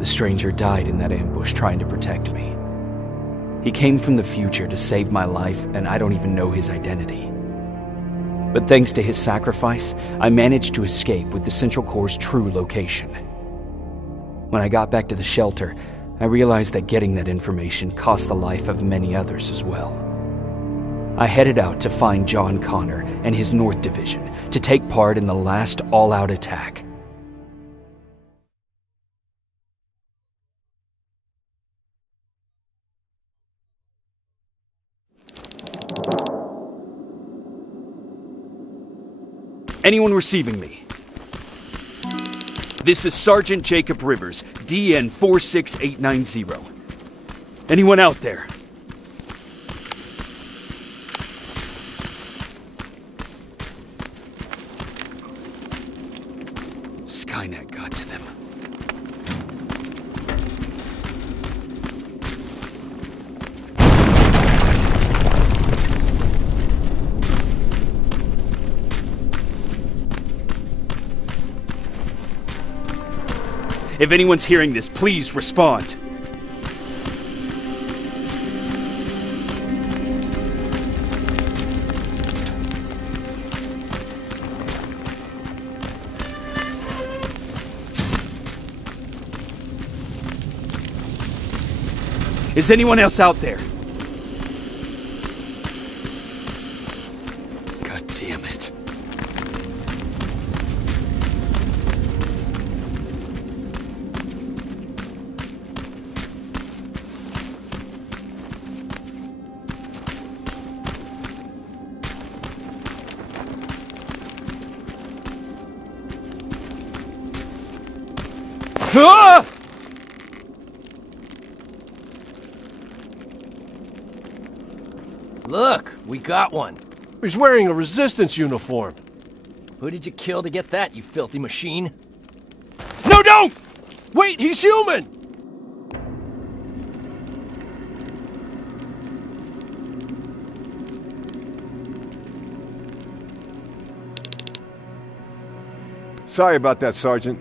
The stranger died in that ambush trying to protect me. He came from the future to save my life, and I don't even know his identity. But thanks to his sacrifice, I managed to escape with the Central Core's true location. When I got back to the shelter, I realized that getting that information cost the life of many others as well. I headed out to find John Connor and his North Division to take part in the last all-out attack. Anyone receiving me? This is Sergeant Jacob Rivers, DN 46890. Anyone out there? Skynet got to them. If anyone's hearing this, please respond. Is anyone else out there? God damn it. Ah! Look, we got one. He's wearing a resistance uniform. Who did you kill to get that, you filthy machine? No, don't! Wait, he's human! Sorry about that, Sergeant.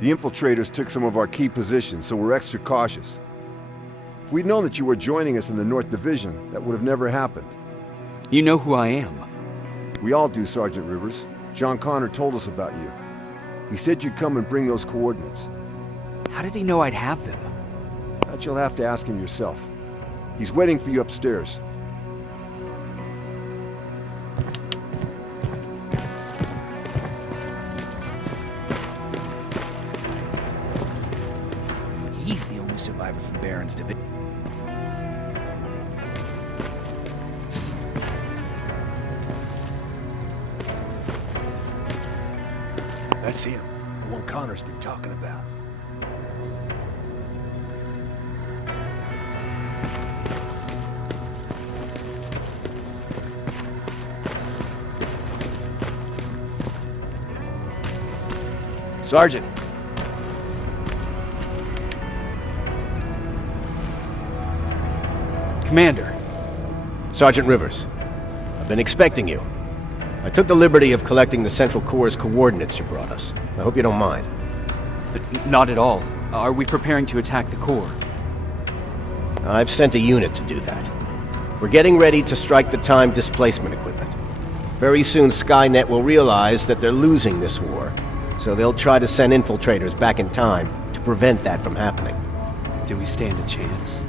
The infiltrators took some of our key positions, so we're extra cautious. If we'd known that you were joining us in the North Division, that would have never happened. You know who I am. We all do, Sergeant Rivers. John Connor told us about you. He said you'd come and bring those coordinates. How did he know I'd have them? That you'll have to ask him yourself. He's waiting for you upstairs. He's the only survivor from Baron's division. That's him, the one Connor's been talking about. Sergeant. Commander. Sergeant Rivers, I've been expecting you. I took the liberty of collecting the Central Core's coordinates you brought us. I hope you don't mind. Not at all. Are we preparing to attack the core? I've sent a unit to do that. We're getting ready to strike the time displacement equipment. Very soon Skynet will realize that they're losing this war, so they'll try to send infiltrators back in time to prevent that from happening. Do we stand a chance?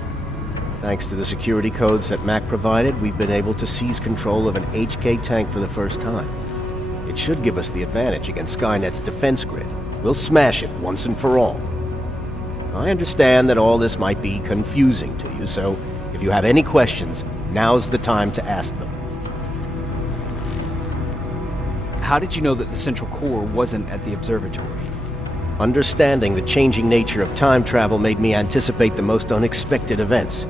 Thanks to the security codes that Mac provided, we've been able to seize control of an HK tank for the first time. It should give us the advantage against Skynet's defense grid. We'll smash it once and for all. I understand that all this might be confusing to you, so if you have any questions, now's the time to ask them. How did you know that the Central Core wasn't at the observatory? Understanding the changing nature of time travel made me anticipate the most unexpected events.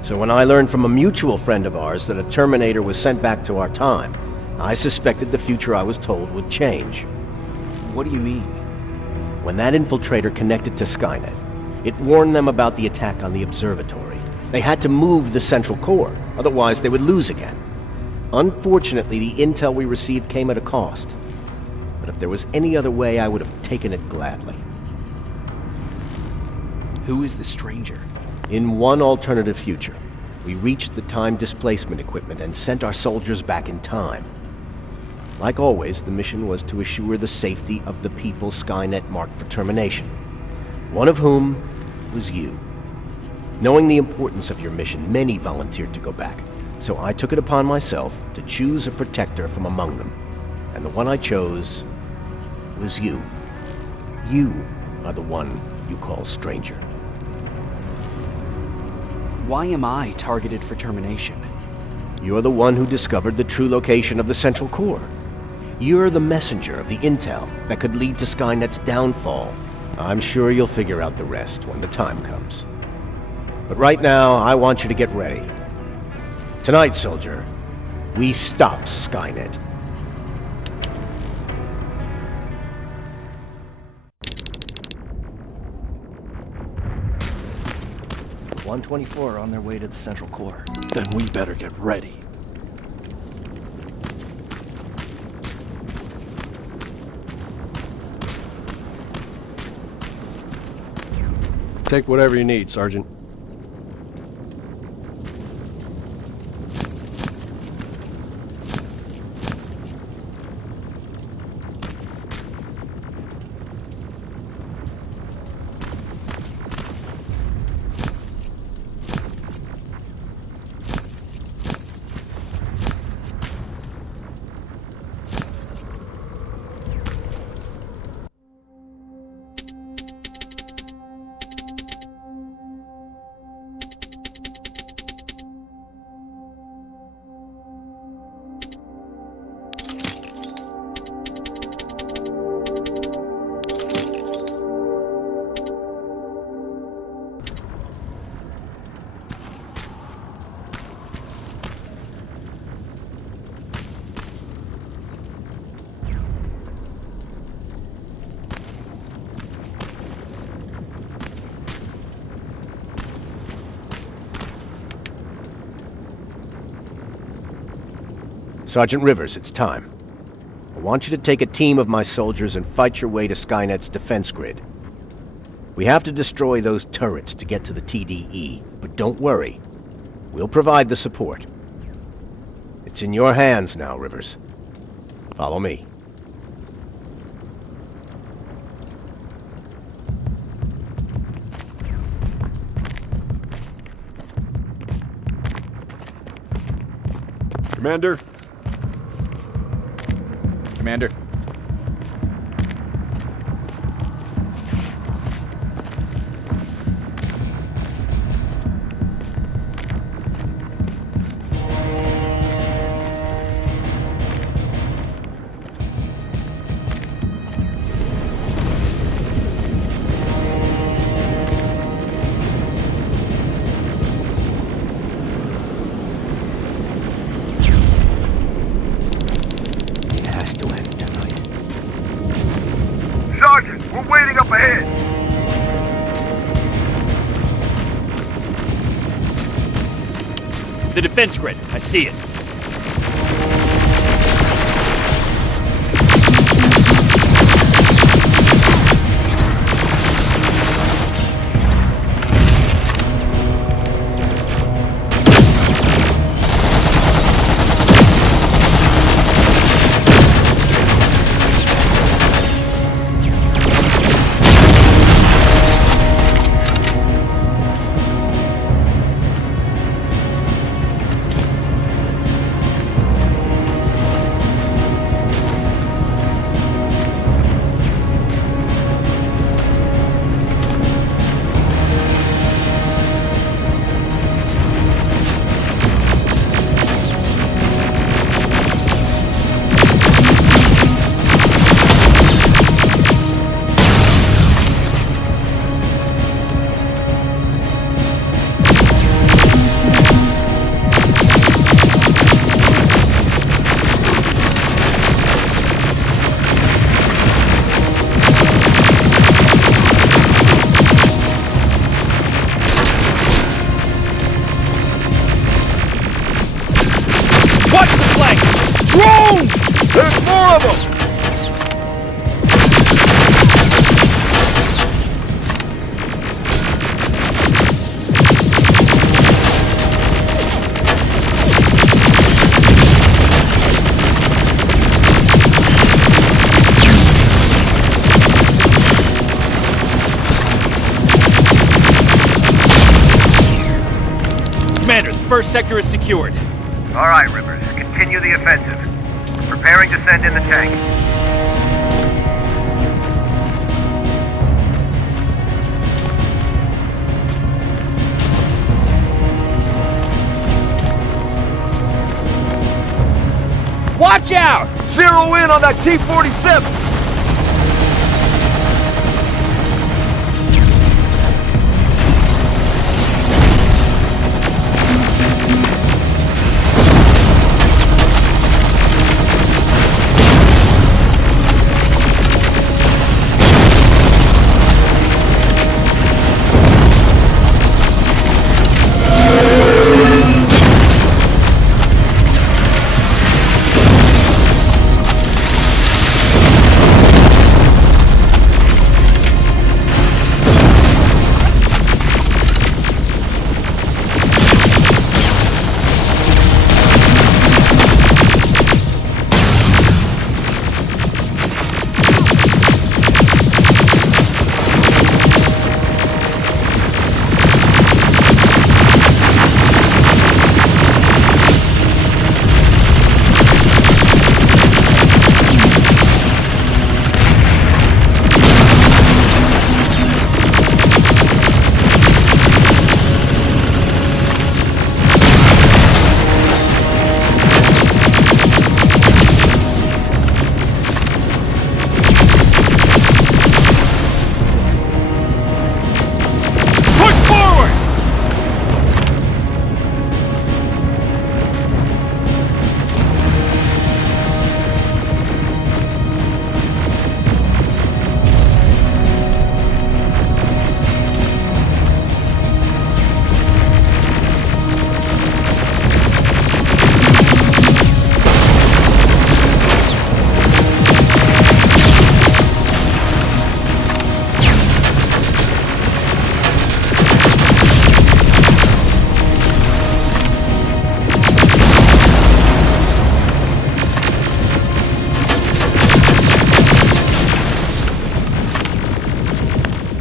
So when I learned from a mutual friend of ours that a Terminator was sent back to our time, I suspected the future I was told would change. What do you mean? When that infiltrator connected to Skynet, it warned them about the attack on the observatory. They had to move the Central Core, otherwise they would lose again. Unfortunately, the intel we received came at a cost. But if there was any other way, I would have taken it gladly. Who is the stranger? In one alternative future, we reached the time displacement equipment and sent our soldiers back in time. Like always, the mission was to assure the safety of the people Skynet marked for termination. One of whom was you. Knowing the importance of your mission, many volunteered to go back. So I took it upon myself to choose a protector from among them. And the one I chose was you. You are the one you call stranger. Why am I targeted for termination? You're the one who discovered the true location of the Central Core. You're the messenger of the intel that could lead to Skynet's downfall. I'm sure you'll figure out the rest when the time comes. But right now, I want you to get ready. Tonight, soldier, we stop Skynet. "124 on their way to the Central Core." Then we better get ready. Take whatever you need, Sergeant. Sergeant Rivers, it's time. I want you to take a team of my soldiers and fight your way to Skynet's defense grid. We have to destroy those turrets to get to the TDE, but don't worry. We'll provide the support. It's in your hands now, Rivers. Follow me. Commander? Commander. Sergeant, we're waiting up ahead. The defense grid. I see it. Watch the flank! Drones! There's more of them! first sector is secured. All right, Rivers. Continue the offensive. Preparing to send in the tank. Watch out! Zero in on that T-47!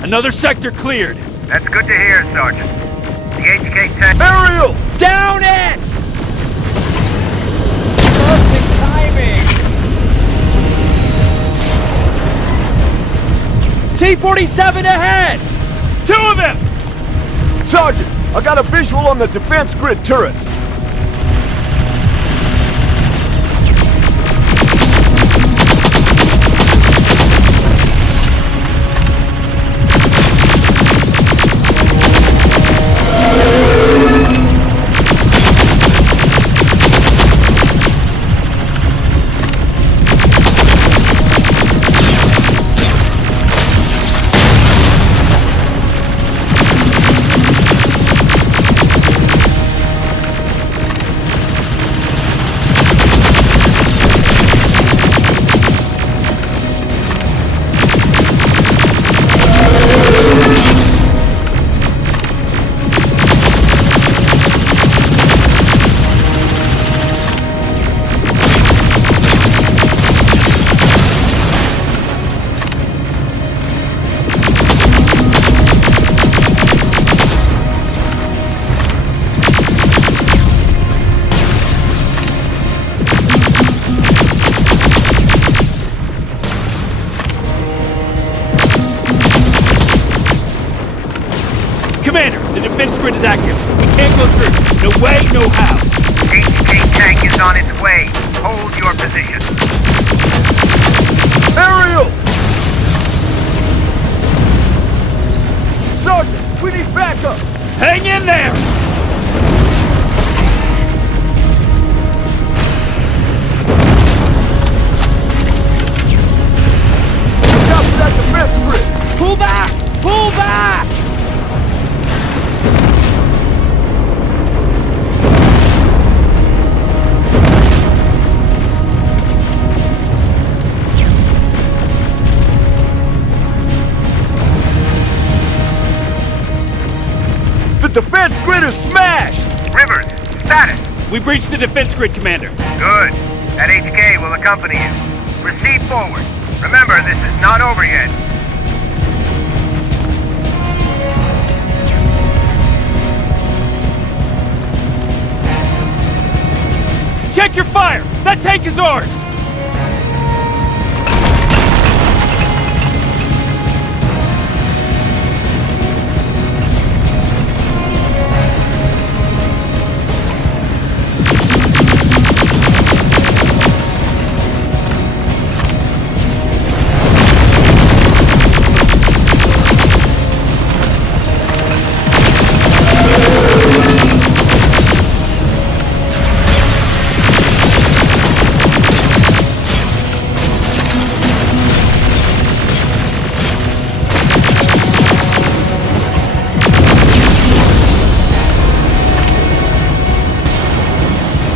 Another sector cleared. That's good to hear, Sergeant. The HK tank... Aerial! Down it! Perfect timing! T-47 ahead! Two of them! Sergeant, I got a visual on the defense grid turrets. Commander, the defense grid is active. We can't go through. No way, no how. HK tank is on its way. Hold your position. Aerial! Sergeant, we need backup! Hang in there! Look out for that defense grid! Pull back! Pull back! The defense grid is smashed! Rivers, status! We breached the defense grid, Commander. Good. That HK will accompany you. Proceed forward. Remember, this is not over yet. your fire! That tank is ours!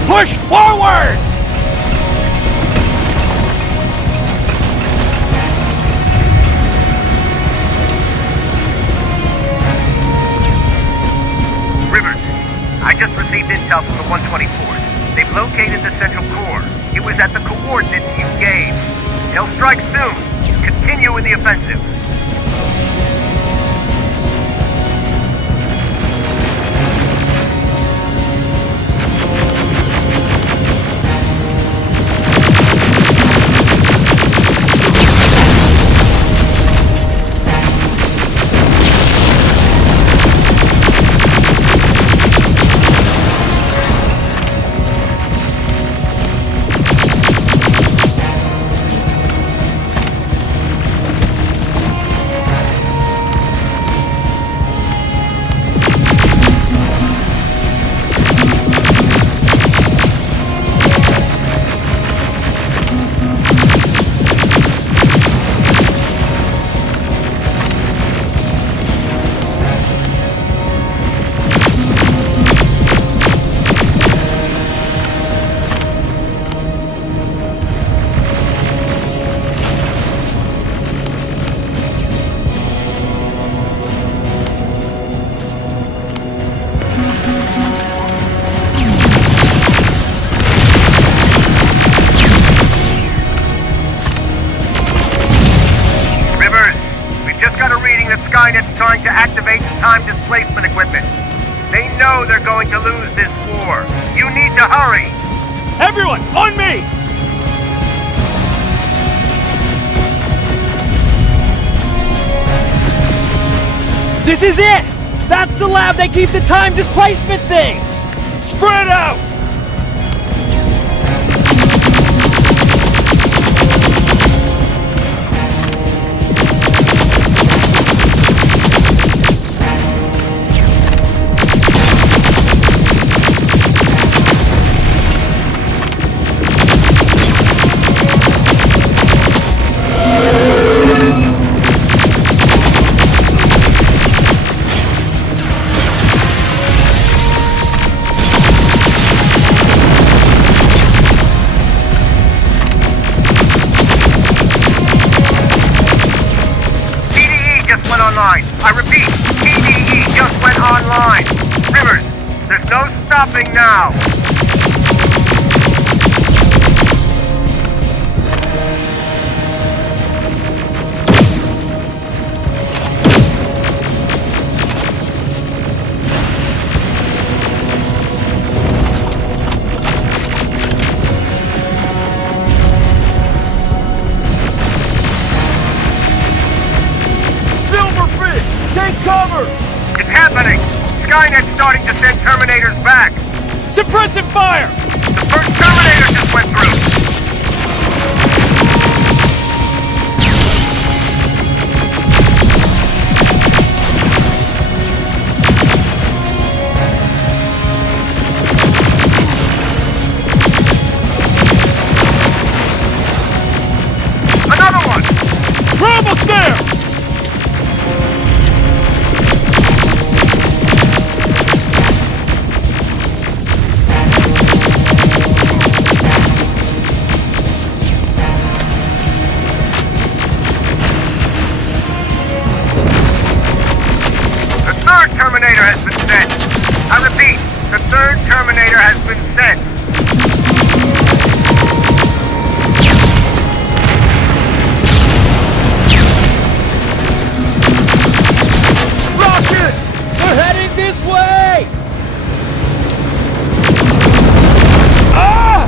Push forward! Rivers, I just received intel from the 124th. They've located the central core. It was at the coordinates you gave. They'll strike soon. Continue in the offensive. Skynet's trying to activate time displacement equipment. They know they're going to lose this war. You need to hurry! Everyone, on me! This is it! That's the lab they keep the time displacement thing! Spread out! I repeat, TDE just went online. Rivers, there's no stopping now. Take cover! It's happening! Skynet's starting to send Terminators back! Suppressive fire! The first Terminator just went through! Another one! We're almost there! Terminator has been sent. I repeat, the third Terminator has been sent. Rockets! They're heading this way! Ah!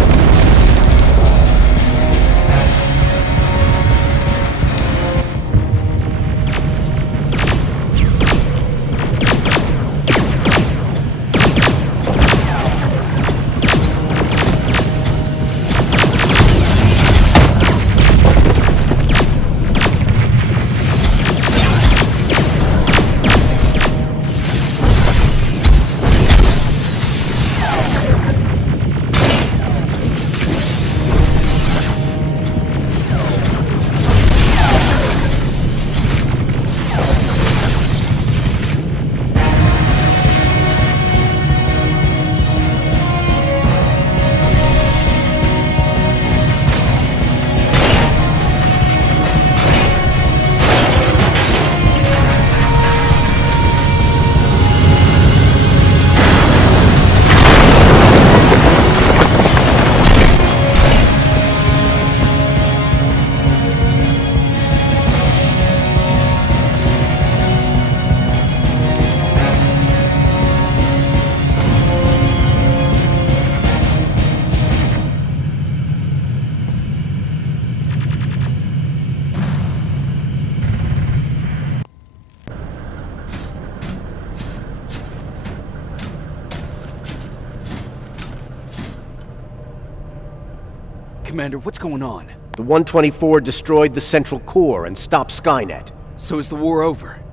Commander, what's going on? The 124 destroyed the central core and stopped Skynet. So is the war over?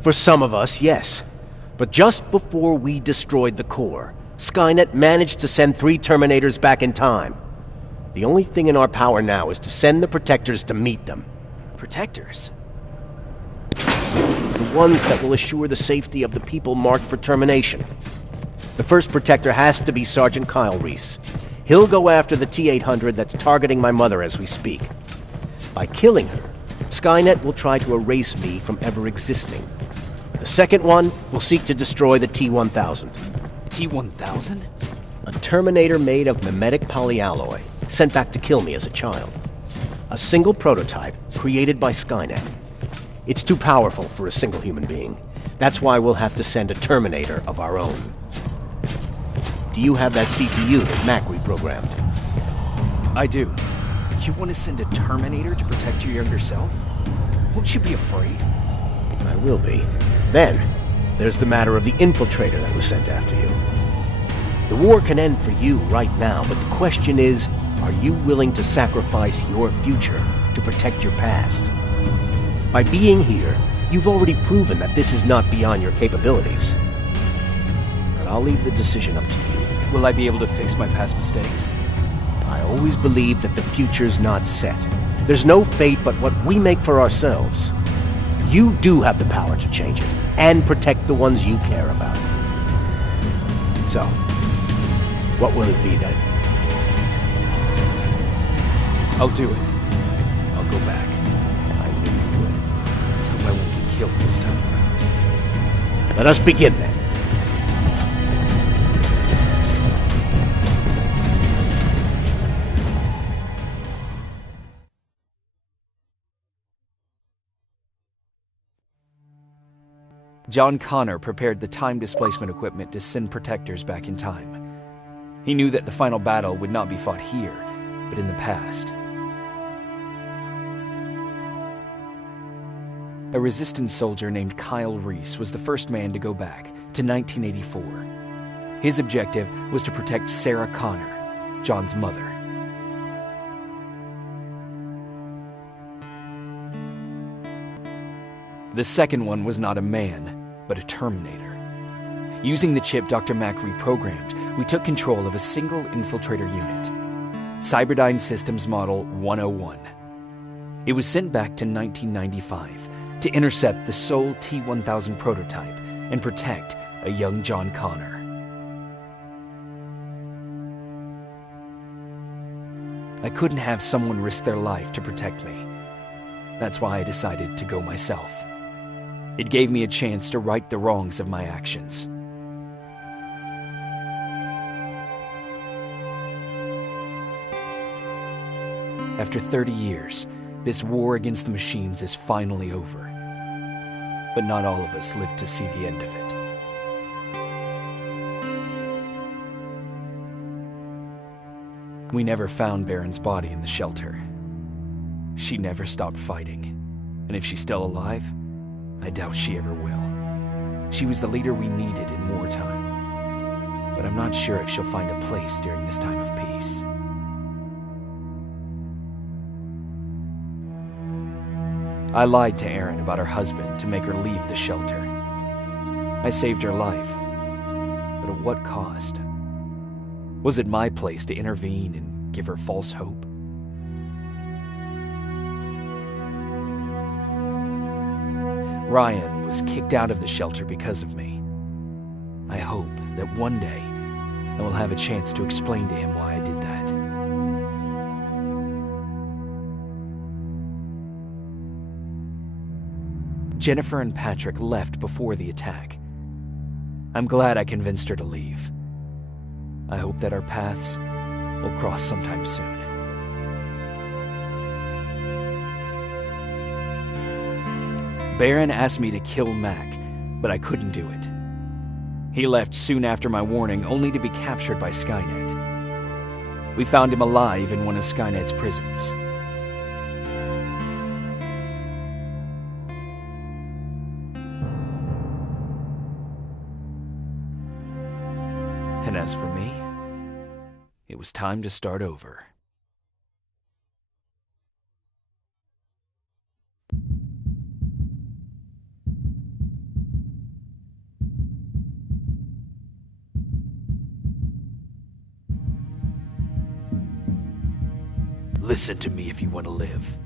For some of us, yes. But just before we destroyed the core, Skynet managed to send 3 Terminators back in time. The only thing in our power now is to send the Protectors to meet them. Protectors? The ones that will assure the safety of the people marked for termination. The first Protector has to be Sergeant Kyle Reese. He'll go after the T-800 that's targeting my mother as we speak. By killing her, Skynet will try to erase me from ever existing. The second one will seek to destroy the T-1000. T-1000? A Terminator made of mimetic polyalloy, sent back to kill me as a child. A single prototype created by Skynet. It's too powerful for a single human being. That's why we'll have to send a Terminator of our own. Do you have that CPU that Mac reprogrammed? I do. You want to send a Terminator to protect your younger self? Won't you be afraid? I will be. Then, there's the matter of the infiltrator that was sent after you. The war can end for you right now, but the question is, are you willing to sacrifice your future to protect your past? By being here, you've already proven that this is not beyond your capabilities. But I'll leave the decision up to you. Will I be able to fix my past mistakes? I always believe that the future's not set. There's no fate but what we make for ourselves. You do have the power to change it, and protect the ones you care about. So, what will it be then? I'll do it. I'll go back. I knew you would. Let's hope I won't get killed this time around. Let us begin then. John Connor prepared the time displacement equipment to send Protectors back in time. He knew that the final battle would not be fought here, but in the past. A resistance soldier named Kyle Reese was the first man to go back to 1984. His objective was to protect Sarah Connor, John's mother. The second one was not a man, but a Terminator. Using the chip Dr. Mack reprogrammed, we took control of a single infiltrator unit, Cyberdyne Systems Model 101. It was sent back to 1995 to intercept the sole T-1000 prototype and protect a young John Connor. I couldn't have someone risk their life to protect me. That's why I decided to go myself. It gave me a chance to right the wrongs of my actions. After 30 years, this war against the machines is finally over. But not all of us lived to see the end of it. We never found Baron's body in the shelter. She never stopped fighting, and if she's still alive, I doubt she ever will. She was the leader we needed in wartime, but I'm not sure if she'll find a place during this time of peace. I lied to Erin about her husband to make her leave the shelter. I saved her life, but at what cost? Was it my place to intervene and give her false hope? Ryan was kicked out of the shelter because of me. I hope that one day I will have a chance to explain to him why I did that. Jennifer and Patrick left before the attack. I'm glad I convinced her to leave. I hope that our paths will cross sometime soon. Baron asked me to kill Mac, but I couldn't do it. He left soon after my warning, only to be captured by Skynet. We found him alive in one of Skynet's prisons. And as for me, it was time to start over. Listen to me if you want to live.